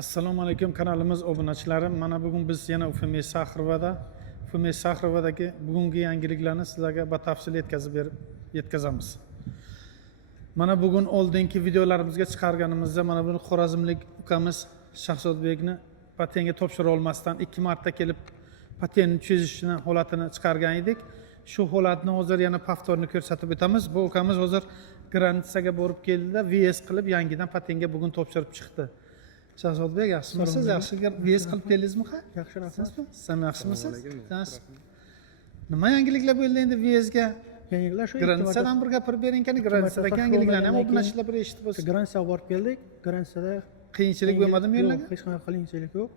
Assalomu alaykum kanalimiz obunachilari. Mana bugun biz yana Ufm Saxrovada, Ufm Saxrovadagi bugungi yangiliklarni sizlarga batafsil yetkazamiz. Mana bugun oldingi videolarimizga chiqarganimizda mana buni Xorazmlik ukamiz Shahzodbekni patentga topshira olmasdan 2 marta kelib patentni cho'zishni holatini chiqargan edik. Shu holatni hozir yana повторni ko'rsatib o'tamiz. Bu ukamiz hozir granitsaga borib keldida VS qilib yangidan patentga bugun topshirib chiqdi. Shahzodbek, yaxshimisiz? Yaxshi VS qilib keldingizmi? Yaxshi, rahmat. Siz ham yaxshimisiz? Nima yangiliklar bo'ldi endi VS ga? Yangiliklar shu Granitsadan bir gapirib bering ekan, Granitsadagi yangiliklarni ham obunachlar bir eshitib bo'lsin. Granitsaga borib keldik. Granitsada Qiyinchilik bo'lmadimi yo'llarga? Hech qanaqa qiyinchilik yo'q.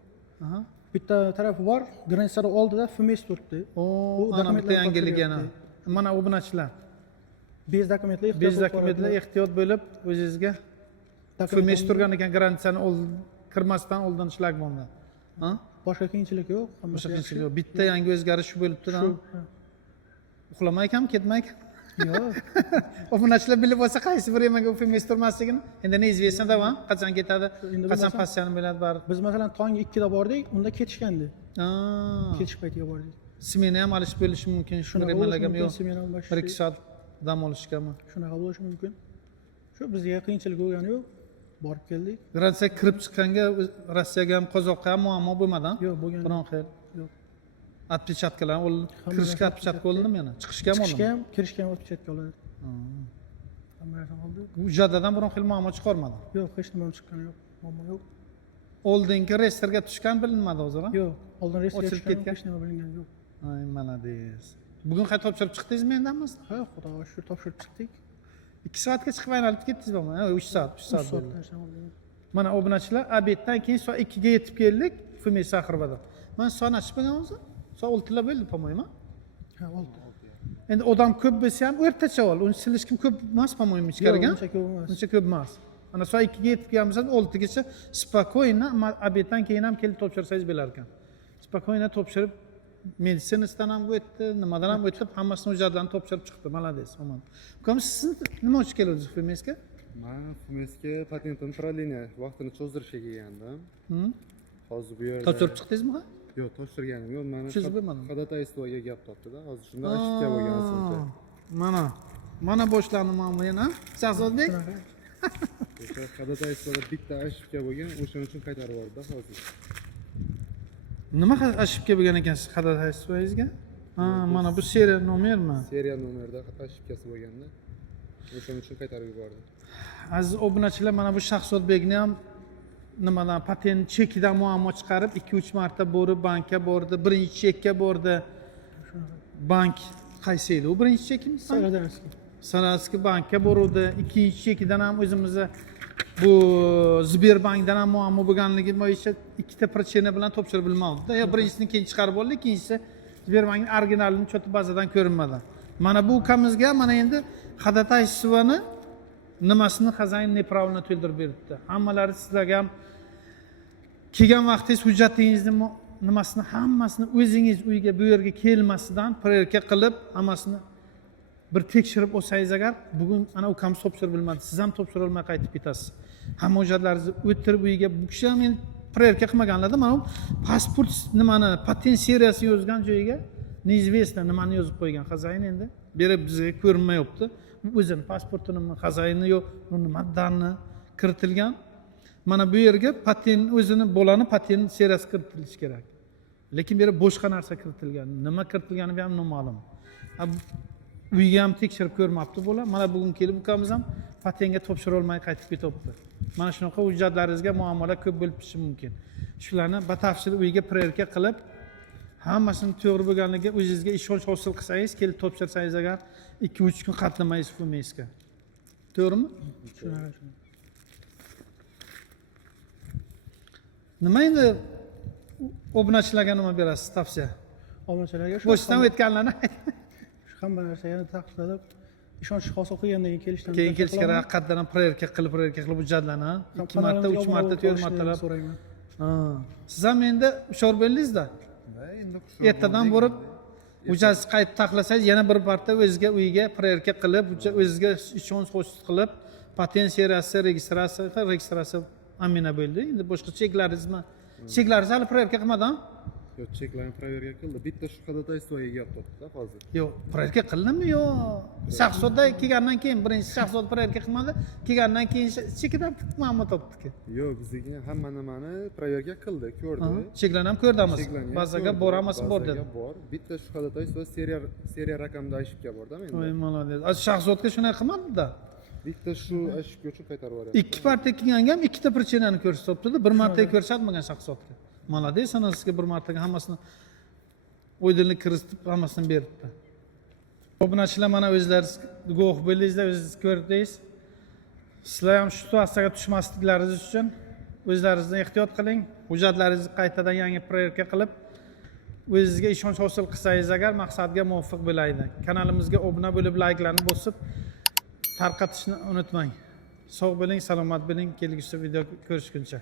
Aha. Bitta tarafi bor, Granitsada oldida FMS turibdi. Ana bitta yangilik yana. Mana obunachilar. Bez dokumentlar ehtiyot bo'lib o'zingizga FMS turgan ekan granitsani kirmasdan oldin shlagmondan. Ha? Boshqa qiyinchilik yo'q. Boshqa qiyinchilik yo'q. Bitta yangi o'zgarish shu bo'lib turadi. Uxlamaykanmi, ketmaykan? Yo'q. Obunachilar bilib olsa qaysi bir yemaga FMS turmasligini. Endi neizvestno davam, qachon ketadi, qachon passiyani biladi bari. Biz masalan tong 2 da bordik, unda ketishgandi. Ketish paytiga bordik. Smena ham alish bo'lishi mumkin, shuni nimalargami yo'q. 1-2 soat dam olishgami? Shunaqa bo'lishi mumkin. Shu bizga qiyinchilik bo'lgani yo'q. Borib keldik. Granitsaga kirib chiqqanga Rossiyaga ham, Qozoqqa ham muammo bo'lmadan? Yo'q, bo'lgan. Biron xil. Yo'q. Отпечаткалар kirishga отпечатка oldimi yana? Chiqishga ham oldimi? Kirishga ham отпечатка oladi. Hamma narsa oldi. Bu jadadan biron xil muammo chiqarmadi. Yo'q, hech nima chiqqani yo'q. Muammo yo'q. Oldingi reyestrga tushgan bilinmadi hozir, ha? Yo'q, oldin reyestrga Ochilib tushgan ketgan. hech nima bilingan yo'q. Ay, malades. Bugun qayta topshirib chiqdingizmi endi hammasini? Ha, xudoga shukr topshirib chiqdik. 2 soatga chiqib aylanib ketdingizmi? 3 soat, 3 soat bo'ldi. Mana obunachilar, obeddan keyin soat 2 ga yetib keldik, Ufm Saxrovada. Men soat ochib bo'lgan o'zi. Soat 6 bo'ldi, по-моему. Ha, oldi. Endi odam ko'p bo'lsa ham o'rtacha ol. Uni silish kim ko'p emas, по-моему, ichkariga. Uncha ko'p emas. Uncha ko'p emas. Ana soat 2 ga yetib kelganmiz, 6 gacha spokойно, obeddan keyin ham kelib topshirsangiz bo'lar ekan. Spokойно topshirib, meditsinasidan ham o'tdi, nimadan ham o'tib, hammasini hujjatlarni topshirib chiqdi. Malades, omon. Ukam, siz nima uchun keldingiz FMSga? Men FMSga patentim продление vaqtini cho'zdirishga kelgandim. Hozir bu yerda Topshirib chiqdingizmi? Yo'q, topshirganim yo'q. Meni Cho'zib ходатайствоga gap topdi-da. Hozir shunda ошибка bo'lgan sizcha. Mana boshlandi muammo yana. Shahzodbek. O'sha ходатайствоda bitta ошибка bo'lgan, o'shaning uchun qaytarib yubordi hozir. Nima ошибка bo'lgan ekan siz ходатайствоingizga? Mana bu seriya nomermi? Seriya nomerda ошибкасы bo'lganda, o'shaning uchun qaytarib yubordi. Aziz obunachilar, mana bu Shahzodbekni ham nimadan patent chekidan muammo chiqarib 2-3 marta borib bankka bordi. Birinchi chekka bordi. Bank qaysi edi? U birinchi chekimi? Saratskiy bankka bordi. Ikkinchi chekidan ham o'zimizda bu Sberbankdan ham muammo bo'lganligi bo'yicha ikkita prичина bilan topshirib bilmadim. Ya birinchisini keyin chiqarib oldik, ikkinchisi Sberbankning originalini cho'ti bazadan ko'rinmadi. Mana bu ukamizga mana endi ходатайствоni nimasini xazayin nepravilno to'ldirib beribdi. Hammalari sizlarga ham kelgan vaqtingiz hujjatingizni nimasini hammasini o'zingiz uyga bu yerga kelmasidan proverka qilib, hammasini bir tekshirib olsangiz agar, bugun ana ukamiz topshirib bilmadi. Siz ham topshira olmay qaytib ketasiz. Hamma hujjatlaringizni o'tirib uyga bu kishi ham men proverka qilmaganlarda mana pasport nimani, patent seriyasini yozgan joyiga neizvestno nimani yozib qo'ygan xazayin endi berib bizga ko'rinmayapti. O'zini pasportini, xazayini yo'q, nima danni kiritilgan. Mana bu yerga patent o'zini bolani patent seriyasi kiritilishi kerak. Lekin bu yerga boshqa narsa kiritilgan. Nima kiritilgani ham noma'lum. Uyga ham tekshirib ko'rmabdi bola. Mana bugun kelib ukamiz ham patentga topshira olmay qaytib ketibdi. Mana shunaqa hujjatlaringizga muammolar ko'p bo'lib chiqishi mumkin. Shularni batafsil uyga proverka qilib, hammasini to'g'ri bo'lganligiga o'zingizga ishonch hosil qilsangiz, kelib topshirsangiz agar 2-3 kun qatlamaysiz FMSga. To'g'rimi? Nima endi obunachilarga nima berasiz tavsiya? Obunachilarga shu Boshdan o'tganlarni hamma narsani taqdirlab ishonch hosil qilgandan keyin keyin kelish kerak. Haqiqatdan ham proverka qilib hujjatlarni 2 marta, 3 marta, 4 martalab so'rayman. Siz ham endi hushyor bo'ldingizda. Ertadan borib hujjatni qayta taqlasangiz, yana bir marta o'zingizga uyga proverka qilib, o'zingizga ishonch hosil qilib, patent seriyasi, registratsiya amina bo'ldi. Endi boshqa cheklaringizmi? Cheklaringiz hali proverka qilmadim. Yo'q, cheklarni proverka qildi. Bitta shu ходатайствоga gap topdi hozir. Yo'q, proverka qildimi yo? Shahzoda kelgandan keyin birinchi Shahzoda proverka qilmadi, kelgandan keyin chekidan ma'lumot topdiki. Yo'q, bizga hamma nimani proverka qildi, ko'rdi. Cheklarni ham ko'rdamiz. Cheklarni ham Bazaga ko'rdi, boramiz bor dedi. bazaga bor. Bitta shu ходатайство seriya raqamda ashibga borda endi. Voy, молодец. Shahzodga shunday qilmadi-da. Bitta shu ashibga uchun qaytarib yuboryapti. Ikki partiya kelganga ham ikkita prichinani ko'rsatibdi-da, bir marta ko'rsatmagan Shahzodga. Молодец, ana sizga bir martaga hammasini oydinlik kiritib, hammasini beribdi. Obunachilar mana o'zlaringiz guvoh bo'ldingizlar, o'zingiz ko'rdingiz. Sizlar ham shu situatsiyaga tushmasliklaringiz uchun o'zlaringizni ehtiyot qiling. Hujjatlaringizni qaytadan yangi proverka qilib, o'zingizga ishonch hosil qilsangiz agar maqsadga muvofiq bo'laydi. Kanalimizga obuna bo'lib, layklarni bosib, tarqatishni unutmang. Sog' bo'ling, salomat bo'ling. Kelgusi video ko'rishguncha.